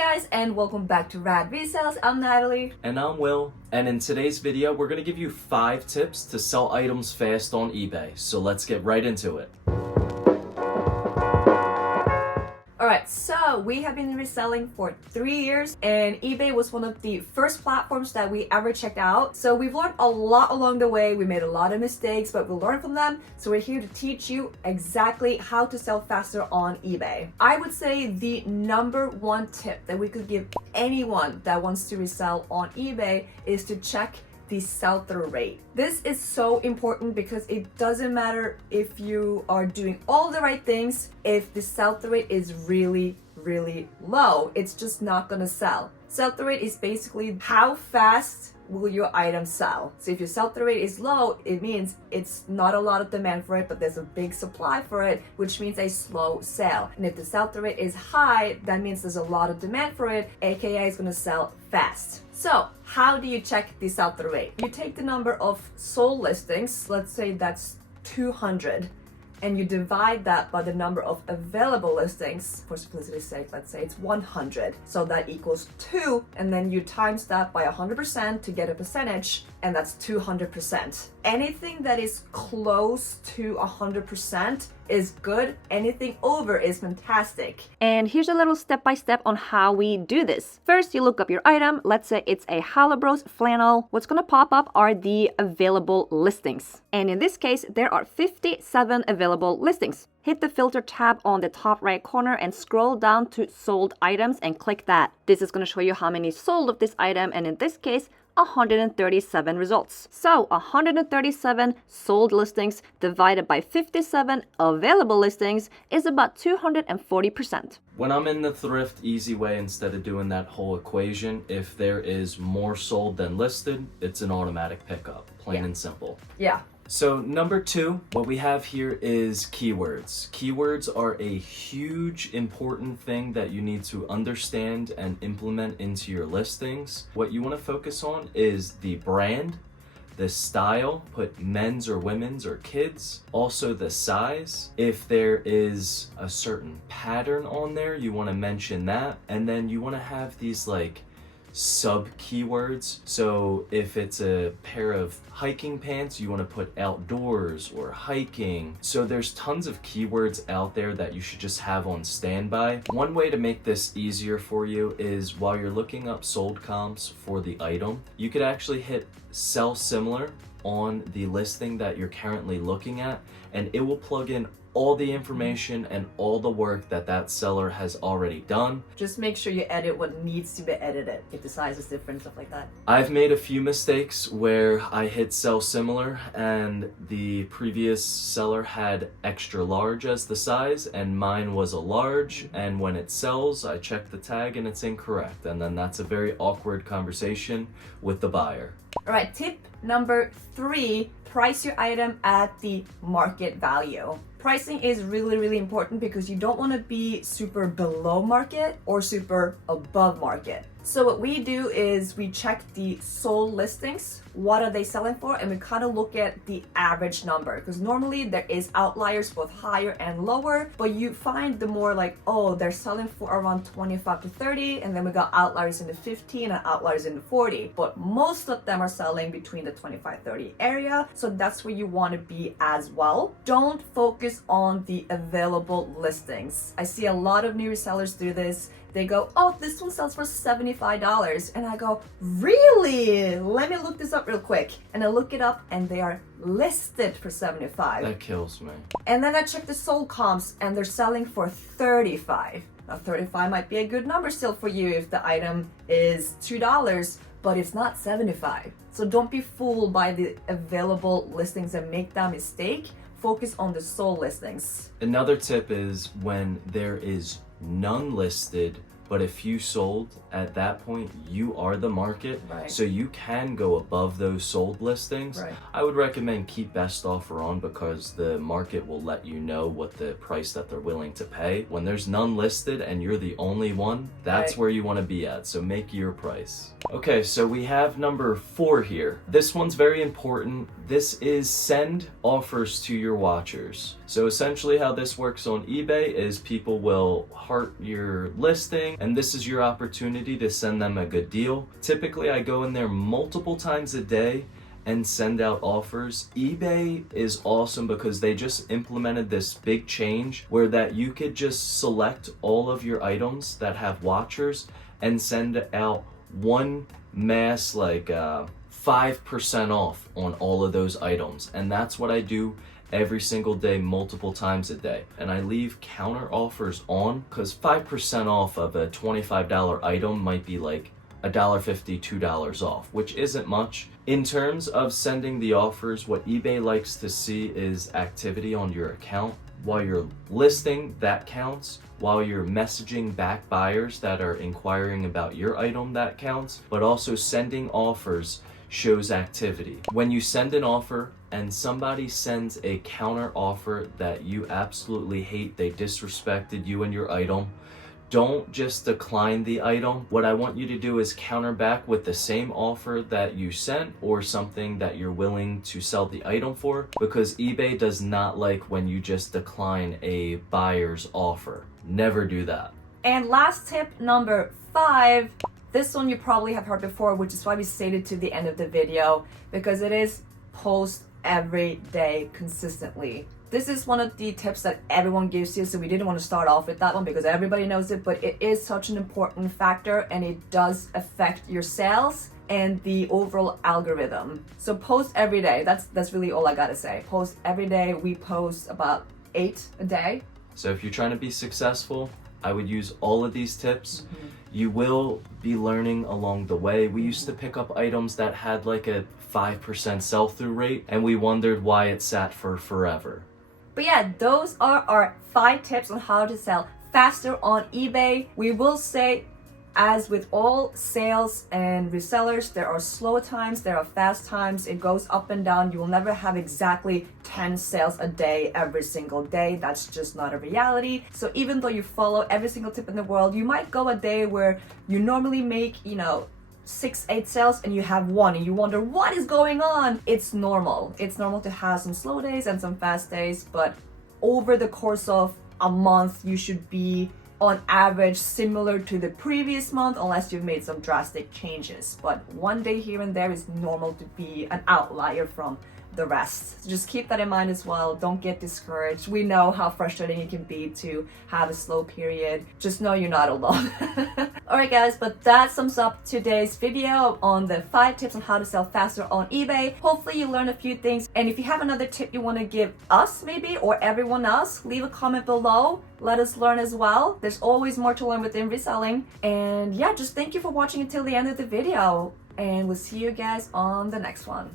guys, and welcome back to Rad Resells. I'm Natalie. And I'm Will. And in today's video, we're going to give you 5 tips to sell items fast on eBay. So let's get right into it. Alright, so we have been reselling for 3 years, and eBay was one of the first platforms that we ever checked out. So we've learned a lot along the way. We made a lot of mistakes, but we learned from them. So we're here to teach you exactly how to sell faster on eBay. I would say the number one tip that we could give anyone that wants to resell on eBay is to check the sell-through rate. This is so important because it doesn't matter if you are doing all the right things. If the sell-through rate is really low, it's just not gonna sell. Sell-through rate is basically how fast will your item sell. So if your sell-through rate is low, it means it's not a lot of demand for it, but there's a big supply for it, which means a slow sale. And if the sell-through rate is high, that means there's a lot of demand for it, aka it's gonna sell fast. So how do you check the sell-through rate? You take the number of sold listings, let's say that's 200, and you divide that by the number of available listings. For simplicity's sake, let's say it's 100. So that equals 2, and then you times that by 100% to get a percentage, and that's 200%. Anything that is close to 100% is good. Anything over is fantastic. And here's a little step-by-step on how we do this. First, you look up your item. Let's say it's a Halibros flannel. What's gonna pop up are the available listings. And in this case, there are 57 available listings. Hit the filter tab on the top right corner and scroll down to sold items and click that. This is gonna show you how many sold of this item, and in this case, 137 results. So 137 sold listings divided by 57 available listings is about 240%. When I'm in the thrift easy way, instead of doing that whole equation, if there is more sold than listed, it's an automatic pickup, plain and simple. Yeah. So number 2, what we have here is keywords. Keywords are a huge important thing that you need to understand and implement into your listings. What you want to focus on is the brand, the style, put men's or women's or kids, also the size. If there is a certain pattern on there, you want to mention that, and then you want to have these like sub keywords. So if it's a pair of hiking pants, you want to put outdoors or hiking. So there's tons of keywords out there that you should just have on standby. One way to make this easier for you is while you're looking up sold comps for the item, you could actually hit sell similar on the listing that you're currently looking at, and it will plug in all the information and all the work that that seller has already done. Just make sure you edit what needs to be edited. If the size is different, stuff like that. I've made a few mistakes where I hit sell similar and the previous seller had extra large as the size and mine was a large, and when it sells, I check the tag and it's incorrect, and then that's a very awkward conversation with the buyer. Alright, tip number 3, price your item at the market value. Pricing is really important because you don't want to be super below market or super above market. So what we do is we check the sold listings, what are they selling for, and we kind of look at the average number, because normally there is outliers both higher and lower, but you find the more like, oh, they're selling for around 25 to 30, and then we got outliers in the 15 and outliers in the 40, but most of them are selling between the 25-30 area, so that's where you want to be as well. Don't focus on the available listings. I see a lot of new resellers do this. They go, oh, this one sells for $75. And I go, really? Let me look this up real quick. And I look it up and they are listed for $75. That kills me. And then I check the sold comps and they're selling for $35. Now 35 might be a good number still for you if the item is $2, but it's not $75. So don't be fooled by the available listings and make that mistake. Focus on the sold listings. Another tip is when there is none listed but a few sold, at that point you are the market, right. So you can go above those sold listings. Right. I would recommend keep best offer on because the market will let you know what the price that they're willing to pay. When there's none listed and you're the only one, that's right. where you want to be at, so make your price. Okay, so we have number 4 here. This one's very important. This is send offers to your watchers. So essentially how this works on eBay is people will heart your listing, and this is your opportunity to send them a good deal. Typically, I go in there multiple times a day and send out offers. eBay is awesome because they just implemented this big change where that you could just select all of your items that have watchers and send out one mass 5% off on all of those items. And that's what I do every single day, multiple times a day. And I leave counter offers on because 5% off of a $25 item might be like $1.50, $2 off, which isn't much. In terms of sending the offers, what eBay likes to see is activity on your account. While you're listing, that counts. While you're messaging back buyers that are inquiring about your item, that counts. But also sending offers shows activity. When you send an offer and somebody sends a counter offer that you absolutely hate, they disrespected you and your item, don't just decline the item. What I want you to do is counter back with the same offer that you sent or something that you're willing to sell the item for, because eBay does not like when you just decline a buyer's offer. Never do that. And last tip number 5, this one you probably have heard before, which is why we saved it to the end of the video, because it is post every day consistently. This is one of the tips that everyone gives you, so we didn't want to start off with that one because everybody knows it, but it is such an important factor and it does affect your sales and the overall algorithm. So post every day. That's really all I gotta say. Post every day. We post about 8 a day. So if you're trying to be successful, I would use all of these tips. You will be learning along the way. We used to pick up items that had like a 5% sell-through rate and we wondered why it sat for forever. But yeah, those are our 5 tips on how to sell faster on eBay. We will say, as with all sales and resellers, there are slow times, there are fast times. It goes up and down. You will never have exactly 10 sales a day every single day. That's just not a reality. So even though you follow every single tip in the world, you might go a day where you normally make, 6-8 sales and you have 1 and you wonder what is going on. It's normal. It's normal to have some slow days and some fast days, but over the course of a month, you should be on average similar to the previous month, unless you've made some drastic changes. But one day here and there is normal to be an outlier from the rest. So just keep that in mind as well. Don't get discouraged. We know how frustrating it can be to have a slow period. Just know you're not alone. Alright guys, but that sums up today's video on the 5 tips on how to sell faster on eBay. Hopefully you learned a few things, and if you have another tip you want to give us maybe, or everyone else, leave a comment below. Let us learn as well. There's always more to learn within reselling. And yeah, just thank you for watching until the end of the video, and we'll see you guys on the next one.